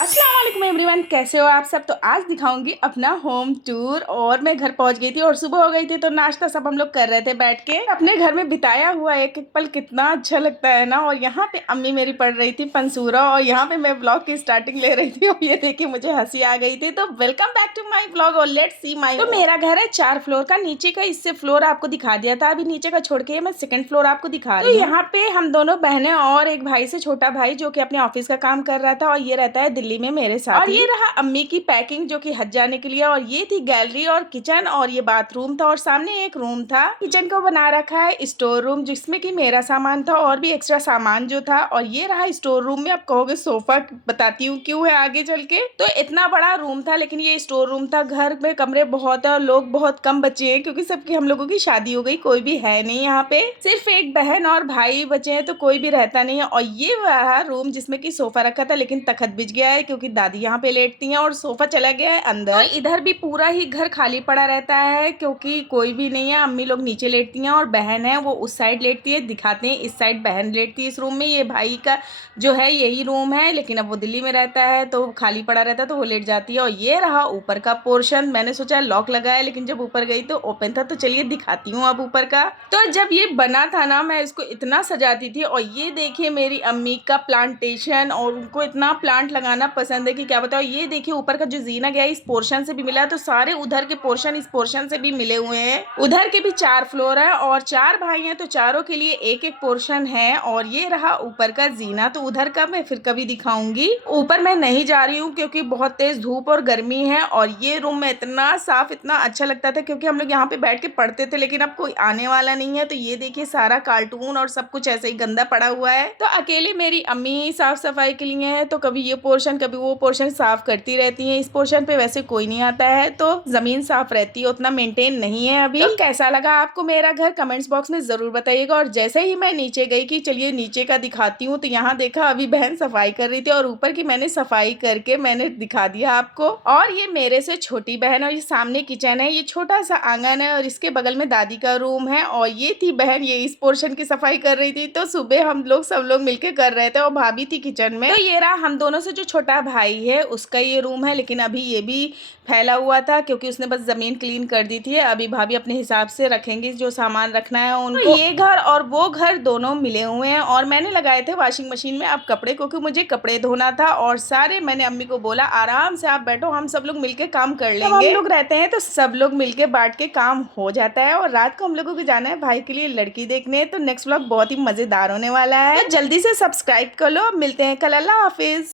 अस्सलाम वालेकुम एवरीवन, कैसे हो आप सब। तो आज दिखाऊंगी अपना होम टूर। और मैं घर पहुंच गई थी और सुबह हो गई थी, तो नाश्ता सब हम लोग कर रहे थे बैठ के। अपने घर में बिताया हुआ एक एक पल कितना अच्छा लगता है ना। और यहाँ पे अम्मी मेरी पढ़ रही थी पंसूरा, और यहाँ पे मैं ब्लॉग की स्टार्टिंग ले रही थी और ये देखिए मुझे हंसी आ गई थी। तो welcome back to my blog और लेट्स सी माई। तो मेरा घर है 4 फ्लोर का, नीचे का इससे फ्लोर आपको दिखा दिया था, अभी नीचे का छोड़ के मैं सेकंड फ्लोर आपको दिखा रही हूँ। तो यहाँ पे हम दोनों बहनें और एक भाई से छोटा भाई जो कि अपने ऑफिस का काम कर रहा था, और ये रहता है दिल्ली में मेरे साथ। और ये रहा अम्मी की पैकिंग जो कि हज जाने के लिए। और ये थी गैलरी और किचन, और ये बाथरूम था, और सामने एक रूम था। किचन को बना रखा है स्टोर रूम, जिसमें कि मेरा सामान था और भी एक्स्ट्रा सामान जो था। और ये रहा स्टोर रूम में, आप कहोगे सोफा, बताती हूँ क्यों है आगे चल के। तो इतना बड़ा रूम था, लेकिन ये स्टोर रूम था। घर में कमरे बहुत है और लोग बहुत कम बचे हैं, क्योंकि सबकी हम लोगों की शादी हो गई, कोई भी है नहीं यहाँ पे। सिर्फ एक बहन और भाई बचे हैं, तो कोई भी रहता नहीं है। और ये रहा रूम जिसमें कि सोफा रखा था, लेकिन तखत बिछ गया है क्योंकि दादी यहाँ पे लेटती हैं, और सोफा चला गया है अंदर। तो इधर भी पूरा ही घर खाली पड़ा रहता है, क्योंकि कोई भी नहीं है। अम्मी लोग नीचे लेटती हैं और बहन है वो उस साइड लेटती है। दिखाते हैं, इस साइड बहन लेटती है इस रूम में। ये भाई का जो है यही रूम है, लेकिन अब वो दिल्ली में रहता है तो खाली पड़ा रहता है, तो वो लेट जाती है। और ये रहा ऊपर का पोर्शन। मैंने सोचा लॉक लगा है, लेकिन जब ऊपर गई तो ओपन था। तो चलिए दिखाती हूँ अब ऊपर का। तो जब ये बना था ना, मैं इसको इतना सजाती थी। और ये देखिए मेरी अम्मी का प्लांटेशन, और उनको इतना प्लांट लगाना पसंद है कि क्या बताओ। ये देखिए ऊपर का जो जीना गया इस पोर्शन से भी मिला है, तो सारे उधर के पोर्शन इस पोर्शन से भी मिले हुए हैं। उधर के भी 4 फ्लोर है और 4 भाई हैं, तो चारों के लिए एक एक पोर्शन है। और ये रहा ऊपर का जीना। तो उधर का मैं फिर कभी दिखाऊंगी। ऊपर मैं नहीं जा रही हूँ क्योंकि बहुत तेज धूप और गर्मी है। और ये रूम में इतना साफ, इतना अच्छा लगता था, क्योंकि हम लोग यहाँ पे बैठ के पढ़ते थे, लेकिन अब कोई आने वाला नहीं है। तो ये देखिए सारा कार्टून और सब कुछ ऐसे ही गंदा पड़ा हुआ है। तो अकेले मेरी अम्मी साफ सफाई के लिए है, तो कभी ये पोर्शन कभी वो पोर्शन साफ करती रहती हैं। इस पोर्शन पे वैसे कोई नहीं आता है, तो जमीन साफ रहती है, उतना मेंटेन नहीं है अभी। तो कैसा लगा आपको मेरा घर, कमेंट्स बॉक्स में जरूर बताइएगा। और जैसे ही मैं नीचे गई कि चलिए नीचे का दिखाती हूँ, तो यहाँ देखा अभी बहन सफाई कर रही थी, और ऊपर की मैंने सफाई करके मैंने दिखा दिया आपको। और ये मेरे से छोटी बहन, और ये सामने किचन है, ये छोटा सा आंगन है, और इसके बगल में दादी का रूम है। और ये थी बहन, ये इस पोर्शन की सफाई कर रही थी। तो सुबह हम लोग सब लोग मिलके कर रहे थे, और भाभी थी किचन में। तो ये रहा हम दोनों से जो छोटा भाई है उसका ये रूम है, लेकिन अभी ये भी फैला हुआ था क्योंकि उसने बस जमीन क्लीन कर दी थी। अभी भाभी अपने हिसाब से रखेंगे जो सामान रखना है उनको। तो ये घर और वो घर दोनों मिले हुए हैं, और मैंने लगाए थे वॉशिंग मशीन में अब कपड़े, क्योंकि मुझे कपड़े धोना था। और सारे मैंने अम्मी को बोला आराम से आप बैठो, हम सब लोग मिलके काम कर लेंगे। हम लोग रहते हैं तो सब लोग मिलके बांट के काम हो जाता है। और रात को हम लोगों को जाना है भाई के लिए लड़की देखने। तो नेक्स्ट व्लॉग बहुत ही मजेदार होने वाला है, तो जल्दी से सब्सक्राइब कर लो। मिलते हैं कल, अल्लाह हाफिज।